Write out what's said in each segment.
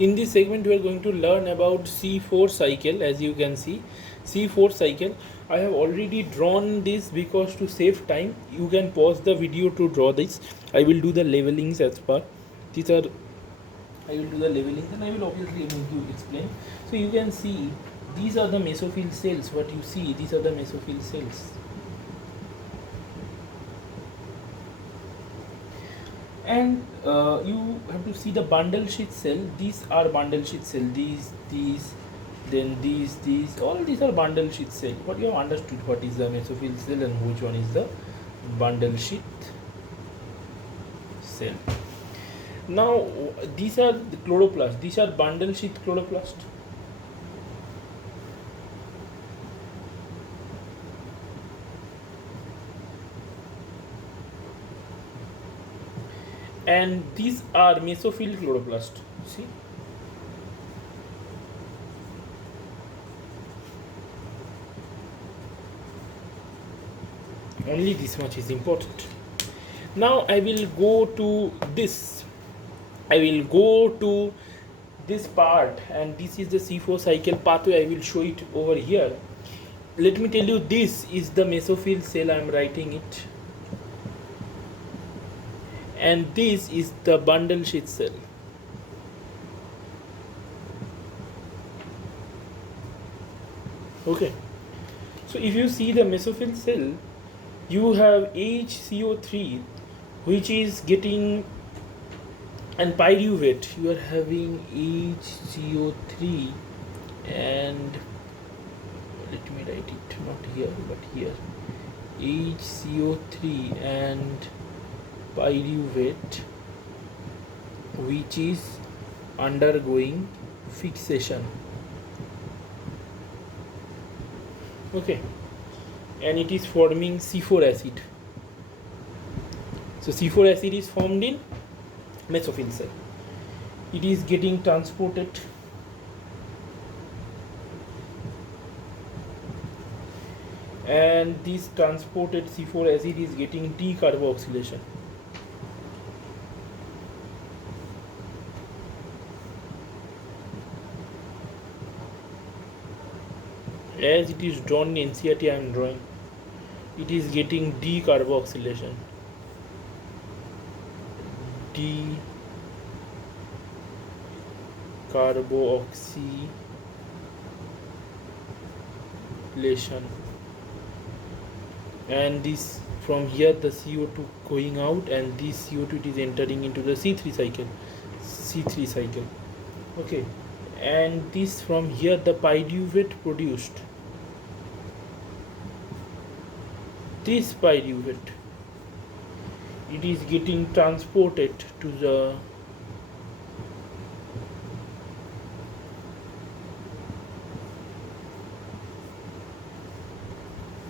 In this segment we are going to learn about C4 cycle. As you can see, C4 cycle, I have already drawn this because to save time you can pause the video to draw this. I will do the labelings as per these are. I will do the labelings and I will obviously make you explain. So you can see these are the mesophyll cells. What you see, these are the mesophyll cells. And you have to see the bundle sheath cell. These are bundle sheath cell. These, then these. All these are bundle sheath cell. What you have understood? What is the mesophyll cell and which one is the bundle sheath cell? Now these are the chloroplast. These are bundle sheath chloroplast. And these are mesophyll chloroplast. See, only this much is important. Now I will go to this. I will go to this part, and this is the C4 cycle pathway. I will show it over here. Let me tell you, this is the mesophyll cell. I am writing it. And this is the bundle sheath cell. Okay, so if you see the mesophyll cell, you have HCO3 which is getting, and pyruvate, you are having HCO3 and let me write it, not here but here, HCO3 and pyruvate which is undergoing fixation. Okay, and it is forming C4 acid. So C4 acid is formed in mesophyll cell. It is getting transported and this transported C4 acid is getting decarboxylation. As it is drawn in NCERT, I am drawing. It is getting decarboxylation. Decarboxylation. And this, from here the CO2 going out, and this CO2 it is entering into the C3 cycle. Okay, and this, from here the pyruvate produced. This pyruvate, it is getting transported to the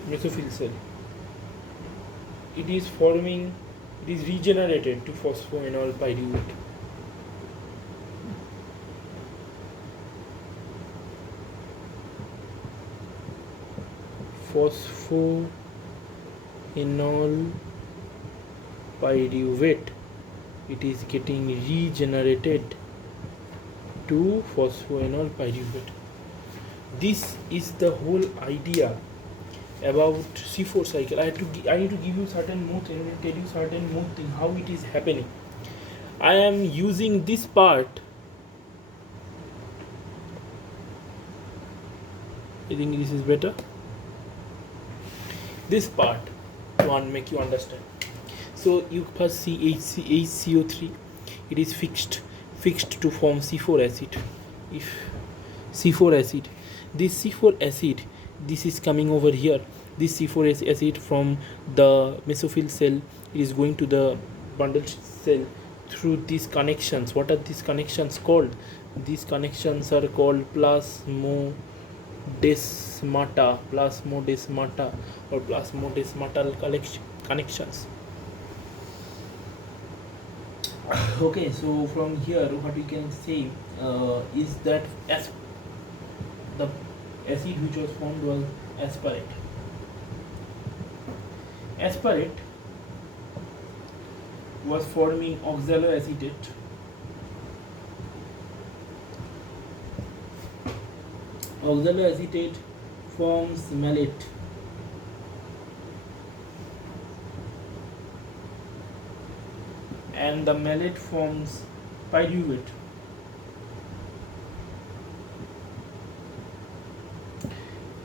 mesophyll cell. It is forming, it is regenerated to phosphoenol pyruvate. Phosphoenol pyruvate, it is getting regenerated to phosphoenol pyruvate. This is the whole idea about C4 cycle. I need to give you certain more things, tell you certain more things how it is happening. I am using this part. I think this is better. This part to make you understand. So you first see HCO3, it is fixed to form C4 acid. If C4 acid, this C4 acid, this is coming over here. This C4 acid from the mesophyll cell, it is going to the bundle cell through these connections. What are these connections called? These connections are called plasmodesmata or plasmodesmatal connections. Okay, so from here what we can say is that as the acid which was formed was aspartate. Aspartate was forming oxaloacetate Oxaloacetate forms malate. And the malate forms pyruvate.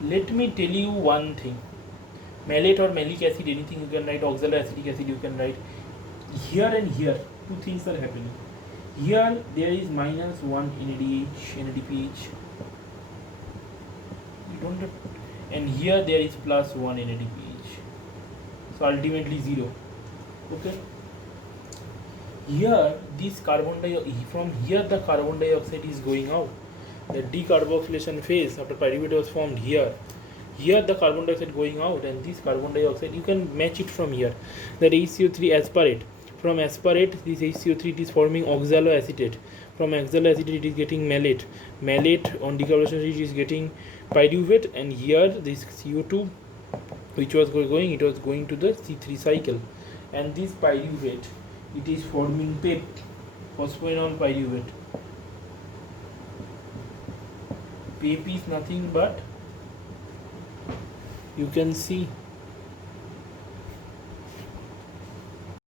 Let me tell you one thing. Malate or malic acid, anything you can write, oxaloacetic acid you can write. Here and here, two things are happening. Here there is minus 1 NADH, NADPH. You don't have, and here there is plus 1 NADPH. So ultimately 0. Okay. Here this carbon dioxide, from here the carbon dioxide is going out. The decarboxylation phase after pyruvate was formed here. Here the carbon dioxide going out, and this carbon dioxide you can match it from here. That HCO3 aspartate. From aspartate, this HCO3 it is forming oxaloacetate. From oxaloacetate it is getting malate. Malate on decarboxylation it is getting pyruvate, and here this CO2 which was going, it was going to the C3 cycle, and this pyruvate it is forming PEP, phosphoenol pyruvate. PEP is nothing but, you can see